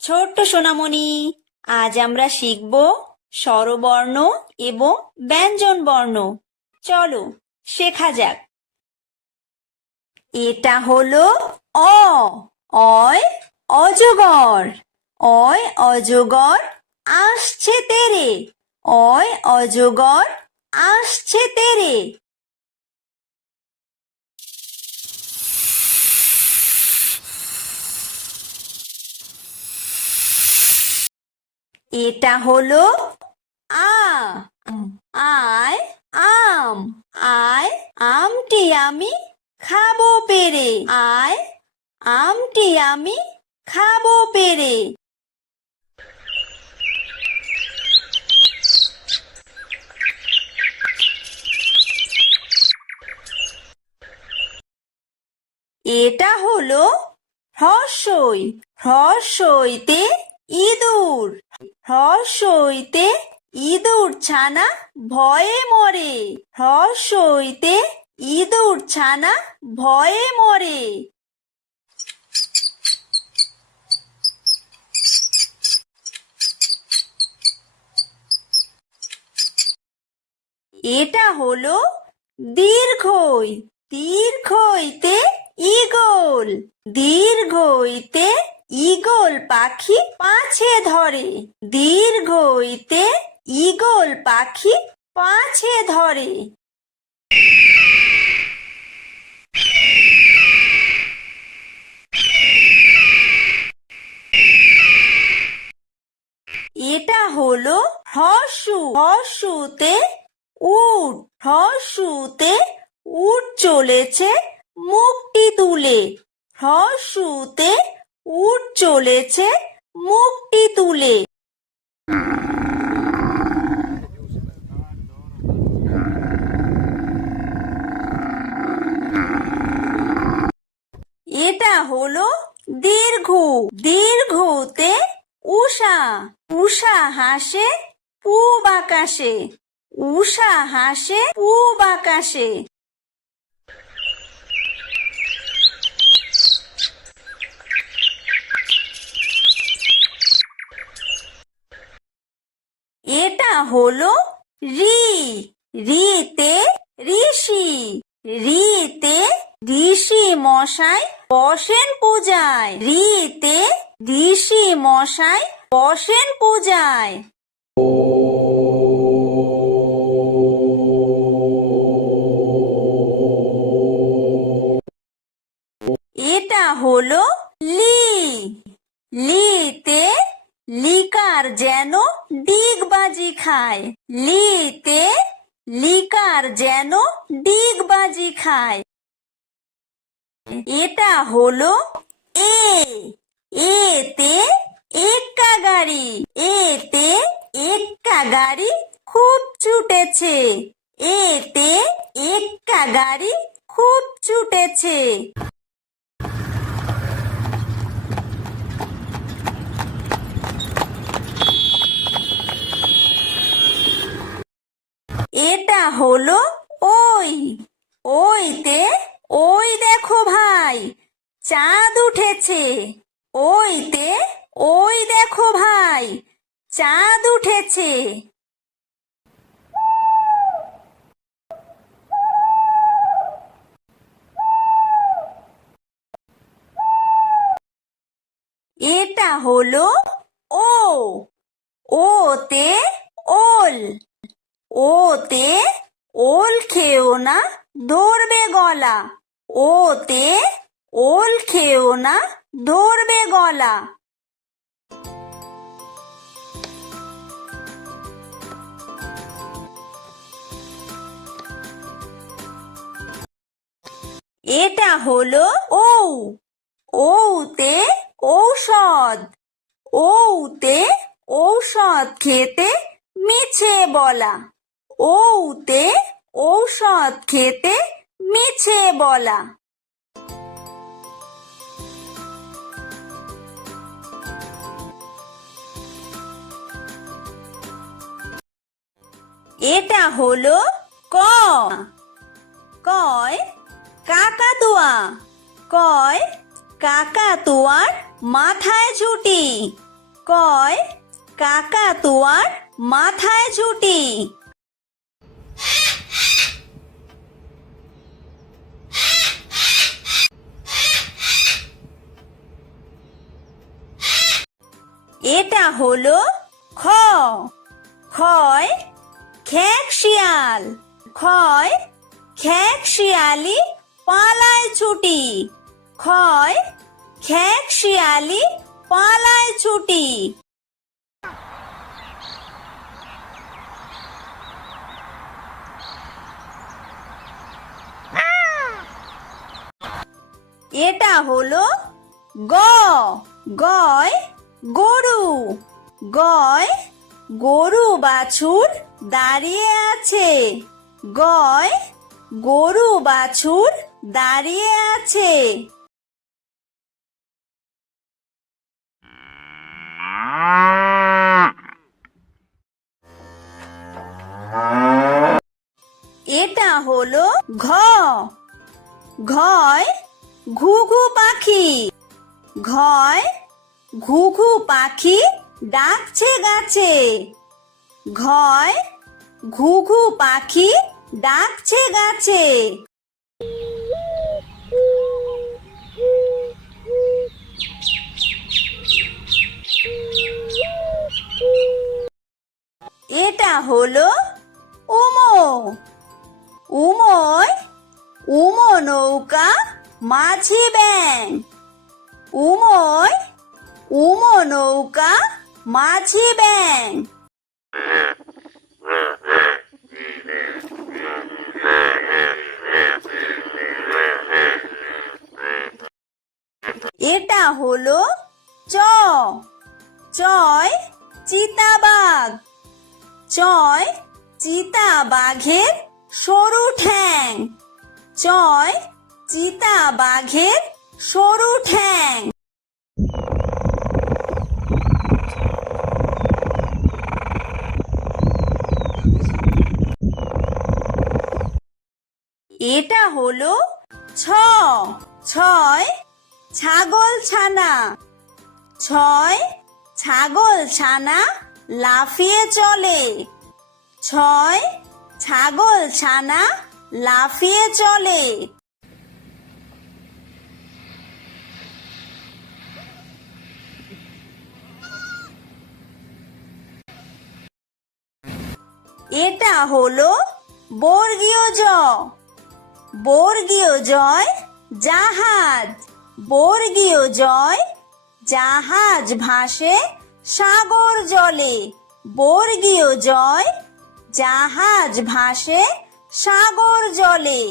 ছোট্ট সোনামণি, আজ আমরা শিখব স্বরবর্ণ এবং ব্যঞ্জন বর্ণ। চলো শেখা যাক। এটা হলো অ। অয় অজগর। অয় অজগর আসছে তেরে। অয় অজগর আসছে তেরে। এটা হলো আ। আয় আম। আয় আমটি আমি খাবো পেরে। আয় আমটি আমি খাবো পেরে। এটা হলো হ্রস্বই। হ্রস্বইতে ইঁদুর। হ্রস্বইতে ইঁদুর ছানা ভয়ে মরে। হ্রস্বইতে ইঁদুর ছানা ভয়ে মরে। এটা হলো দীর্ঘই। দীর্ঘইতে ঈগল। দীর্ঘইতে ঈগল পাখি পাছে ধরে। দীর্ঘইতে ঈগল পাখি পাছে ধরে। এটা হলো হর্ষু। হর্ষুতে উট। হর্ষুতে উট চলেছে মুখটি তুলে। হর্ষুতে উট চলেছে মুখটি তুলে। এটা হলো দীর্ঘ। দীর্ঘতে উষা। উষা হাসে পূব আকাশে। উষা হাসে পূব আকাশে। এটা হলো ঋ। ঋতে ঋষি। ঋতে ঋষি মশাই বসেন পূজায়। ঋতে ঋষি মশাই বসেন পূজায়। এটা হলো লি। লিতে লিকার যেন ডিগবাজি খায়। লিতে লিকার যেন ডিগবাজি খায়। এটা হলো এ। এতে এক্কা গাড়ি। এতে এক্কা গাড়ি খুব ছুটেছে। এতে এক্কা গাড়ি খুব ছুটেছে। এটা হলো ওই। ওইতে ওই দেখো ভাই চাঁদ উঠেছে। ওইতে ওই দেখো ভাই চাঁদ উঠেছে। এটা হলো ও। ওতে ওল। ওতে ওল খেও না ধরবে গলা। ওতে ওল খেও না ধরবে গলা। এটা হলো ঔ। ঔতে ঔষধ। ঔতে ঔষধ খেতে মিছে বলা। ঔতে ঔষধ খেতে মিছে বলা। এটা হলো ক। কয় কাকাতুয়ার মাথায় ঝুঁটি, কয় কাকাতুয়ার মাথায় ঝুঁটি। এটা হলো খ, খয় খেক শিয়াল, খয় খেক শিয়ালি পালায় ছুটি, খয় খেক শিয়ালি পালায় ছুটি। এটা হলো গ, গয় গরু, গয় গরু বাছুর দাঁড়িয়ে আছে, গয় গরু বাছুর দাঁড়িয়ে আছে। এটা হলো ঘ, ঘয় ঘুঘু পাখি, ঘয় ঘুঘু পাখি ডাকছে গাছে, ঘয় ঘুঘু পাখি ডাকছে গাছে। এটা হলো উমো, উমোয় উমো নৌকা মাঝি ব্যাং, উমোয় উমো নৌকা মাঝি ব্যাং। এটা হলো চ, চয় চিতাবাঘ, চয় চিতাবাঘের সরু ঠ্যাং, চয় চিতাবাঘের সরু ঠ্যাং। এটা হলো ছ, ছয় ছাগল ছানা, ছয় ছাগল ছানা লাফিয়ে চলে, ছয় ছাগল ছানা লাফিয়ে চলে। এটা হলো বর্গীয় জ, বর্গীয় জয় জাহাজ, বর্গীয় জয় জাহাজ ভাসে সাগর জলে, বর্গীয় জয় জাহাজ ভাসে সাগর জলে।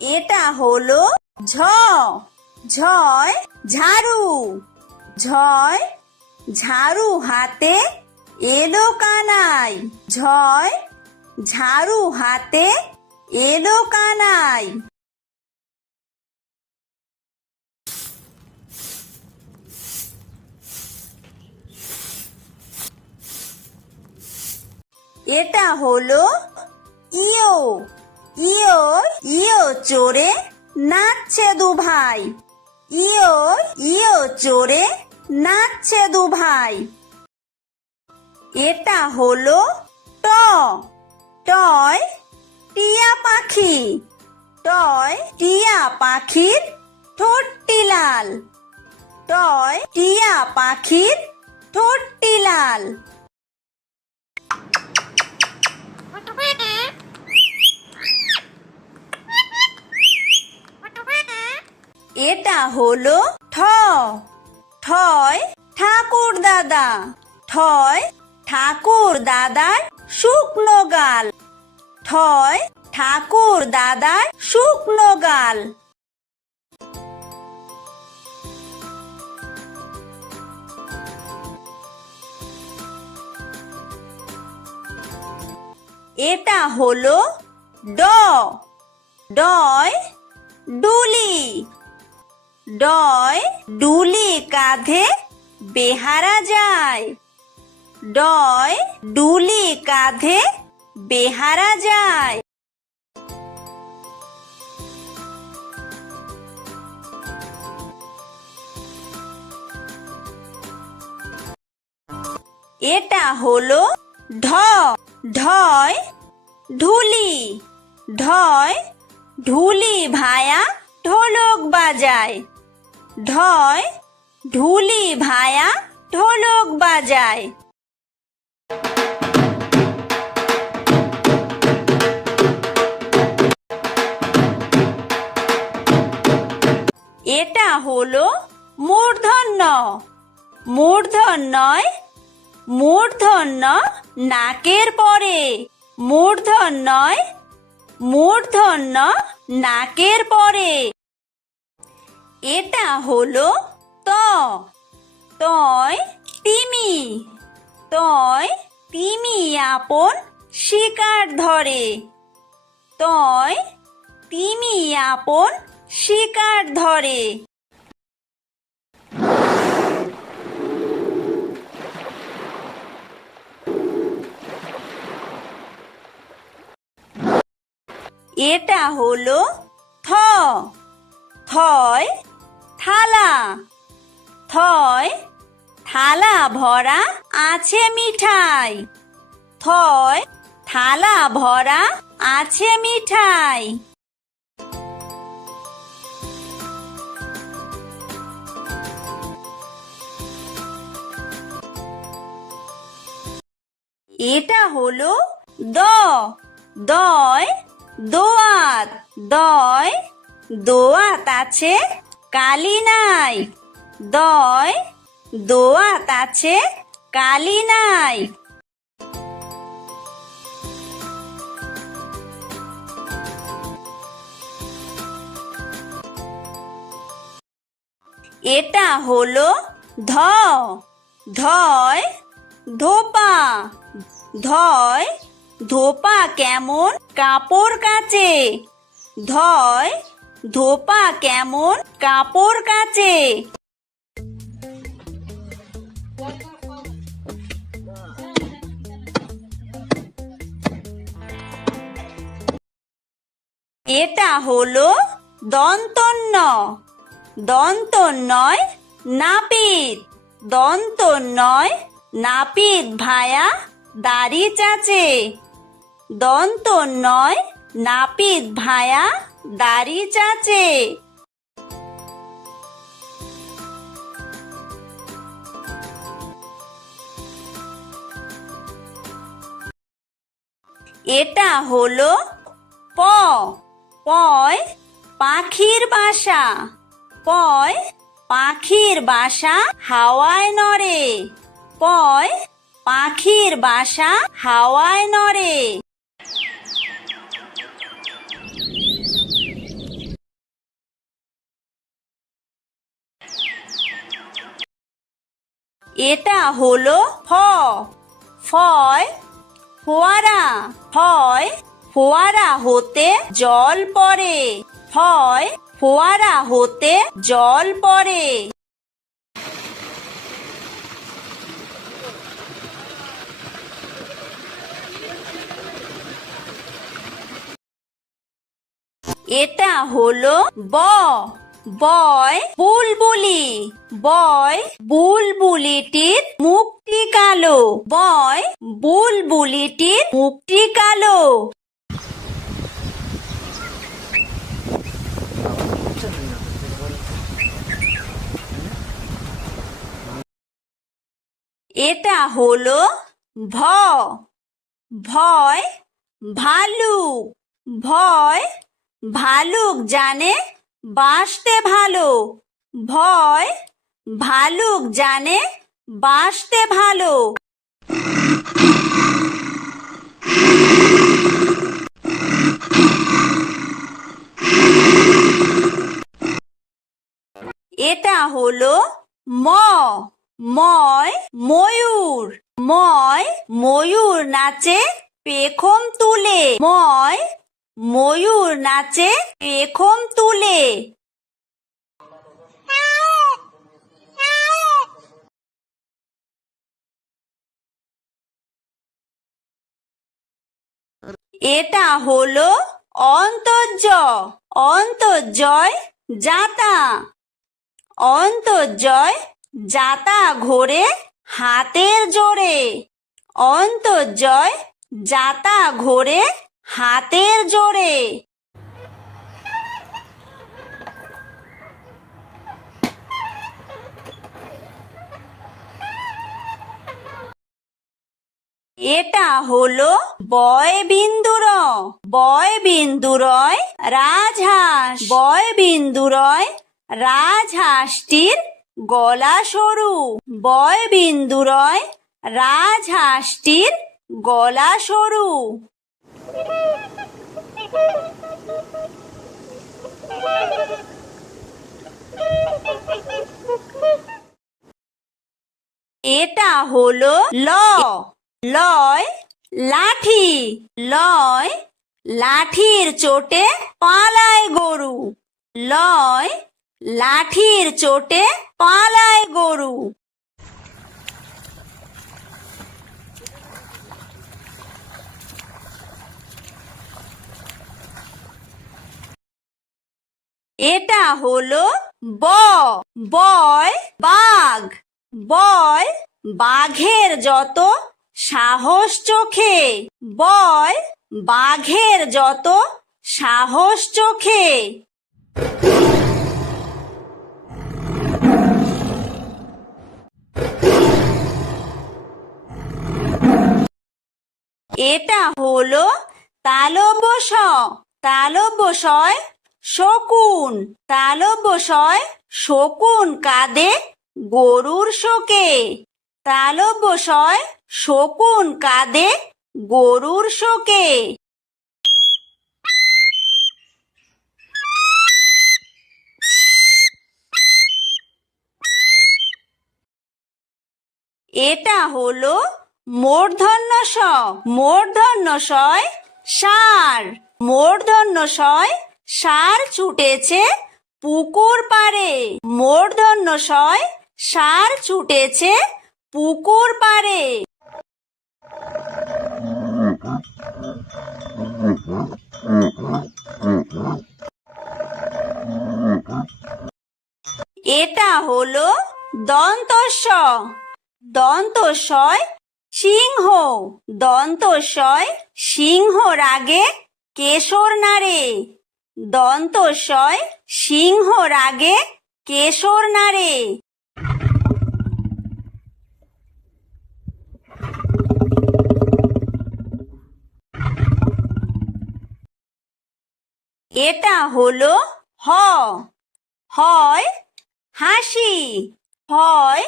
এটা হলো ঝ, ঝয় ঝাড়ু, ঝয় ঝাড়ু হাতে এলো কানাই, ঝয় ঝাড়ু হাতে এলো কানাই। এটা হলো ইয়ো, ইয়ো ইয়ো চড়ে নাচছে দু ভাই, ইয়ো ইয়ো চড়ে নাচছে দু ভাই। এটা হলো ট, টয় টিয়া পাখি, টয় টিয়া পাখির ঠোঁটটি লাল, টয় টিয়া পাখির ঠোঁটটি লাল। এটা হলো ঠ, ঠয় ঠাকুর দাদা, ঠয় ঠাকুর দাদার শুকনো গাল, ঠয় ঠাকুর দাদার শুকনো গাল। এটা হলো ড, ডয় ডুলি, ডয় ডুলি কাঁধে বেহারা যায়। ডয় ডুলি কাঁধে বেহারা যায়। এটা হলো ঢ। ঢয় ঢুলি। ঢয় ঢুলি ভায়া ঢোলক বাজায়। ঢয় ঢুলি ভায়া ঢোলক বাজায়। এটা হলো মূর্ধন্য। মূর্ধন্যয় মূর্ধন্য নাকের পরে। মূর্ধন্যয় মূর্ধন্য নাকের পরে। এটা হলো ত। তয় তিমি। তয় তিমি আপন শিকার ধরে। তয় তিমি আপন শিকার ধরে। এটা হলো থ। থয় থালা। থয় থালা ভরা আছে মিঠাই। থয় থালা ভরা আছে মিঠাই। এটা হলো দ। দয় দোয়াত। দয় দোয়াত আছে কালি নাই। দয় দোয়াত আছে কালি নাই। এটা হলো ধ। ধয় ধোপা। ধয় ধোপা কেমন কাপড় কাচে। ধয় ধোপা কেমন কাপড় কাচে। এটা হলো দন্তন্য। দন্তন্যয় নাপিত। দন্তন্যয় নাপিত ভায়া দাড়ি চাচে। দন্তন্যয় নাপিত ভায়া দাড়ি চাচে। এটা হলো প। পয় পাখির বাসা। পয় পাখির বাসা হাওয়ায় নড়ে। পয় পাখির বাসা হাওয়ায় নড়ে। এটা হলো ফ। ফয় ফোয়ারা। ফয় ফোয়ারা হতে জল পড়ে। ফয় ফোয়ারা হতে জল পড়ে। এটা হলো ব। বয় বুলবুলি। বয় বুলবুলিটির মুখটি কালো। বয় বুলবুলিটির মুখটি কালো। এটা হলো ভ। ভয় ভালুক। ভয় ভালুক জানে বাসতে ভালো। ভয় ভালুক জানে বাসতে ভালো। এটা হলো ম। ময় ময়ূর। ময় ময়ূর নাচে পেখম তুলে। ময় ময়ূর নাচে পেখম তুলে। এটা হলো অন্তর্জ অন্তর্জয় যাতা অন্তর্জয় যাতা ঘোরে হাতের জোরে অন্তর্জয় যাতা ঘোরে হাতের জোরে এটা হলো বয় বিন্দুর বয় বিন্দুরয় রাজহাঁস বয় বিন্দুরয় রাজহাঁসটির গলা সরু বয় বিন্দুরয় রাজহাঁসটির গলা সরু এটা হলো ল লয় লাঠি লয় লাঠির চোটে পালায় গরু লয় লাঠির চোটে পালায় গরু এটা হলো ব বয় বাঘ বয় বাঘের যত সাহস চোখে বয় বাঘের যত সাহস চোখে এটা হলো তালব্য তালব্যশয় শকুন তালব্যশয় শকুন কাঁদে গরুর শোকে তালব্যশয় শকুন কাঁদে গরুর শোকে এটা হলো মূর্ধন্য ষ মূর্ধন্য শয় ষাঁড় মূর্ধন্য শয় ষাঁড় ছুটেছে পুকুর পাড়ে মূর্ধন্য শয় ষাঁড় ছুটেছে পুকুর পাড়ে এটা হলো দন্তস্ব দন্তস্বয় সিংহ দন্তস্বয় সিংহ রাগে কেশর নাড়ে দন্তস্বয় সিংহ রাগে কেশর নাড়ে এটা হলো হ হয় হাসি হয়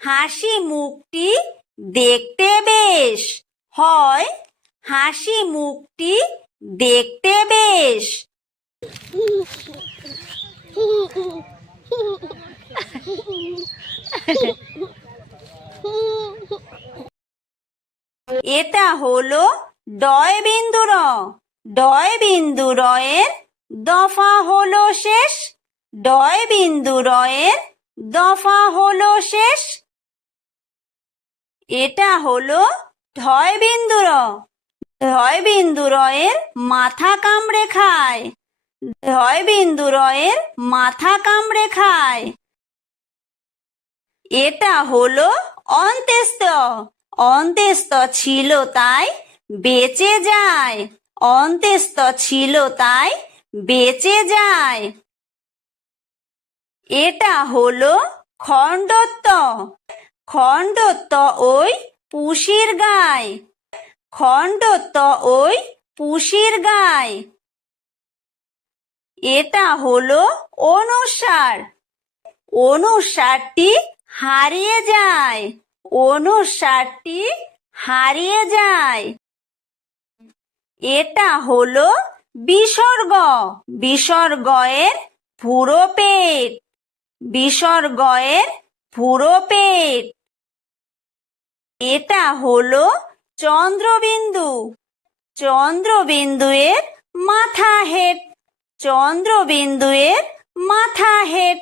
হাসি মুখটি দেখতে বেশ হয় হাসি মুখটি দেখতে বেশ এটা হলো ডয় বিন্দু র ডয় বিন্দু রয়ের দফা হলো শেষ ডয় বিন্দু রয়ের দফা হলো শেষ এটা হলো ঢয় বিন্দু র ঢয় বিন্দু রয়ের মাথা কামড়ে খায় ঢয় বিন্দু রয়ের মাথা কামড়ে খায় এটা হলো অন্ত্যেস্ত অন্ত্যেস্ত ছিল তাই বেঁচে যায় অন্ত্যেস্ত ছিল তাই বেঁচে যায় এটা হলো খণ্ডত্ব খণ্ডত্ব ওই পুষির গায় খণ্ডত্ব ওই পুষির গায় এটা হলো অনুসার অনুসারটি হারিয়ে যায় অনুসারটি হারিয়ে যায় এটা হলো বিসর্গ বিসর্গয়ের পুরো পেট বিসর্গয়ের পুরো পেট এটা হলো চন্দ্রবিন্দু চন্দ্রবিন্দুয়ের মাথা হেট চন্দ্রবিন্দুয়ের মাথা হেট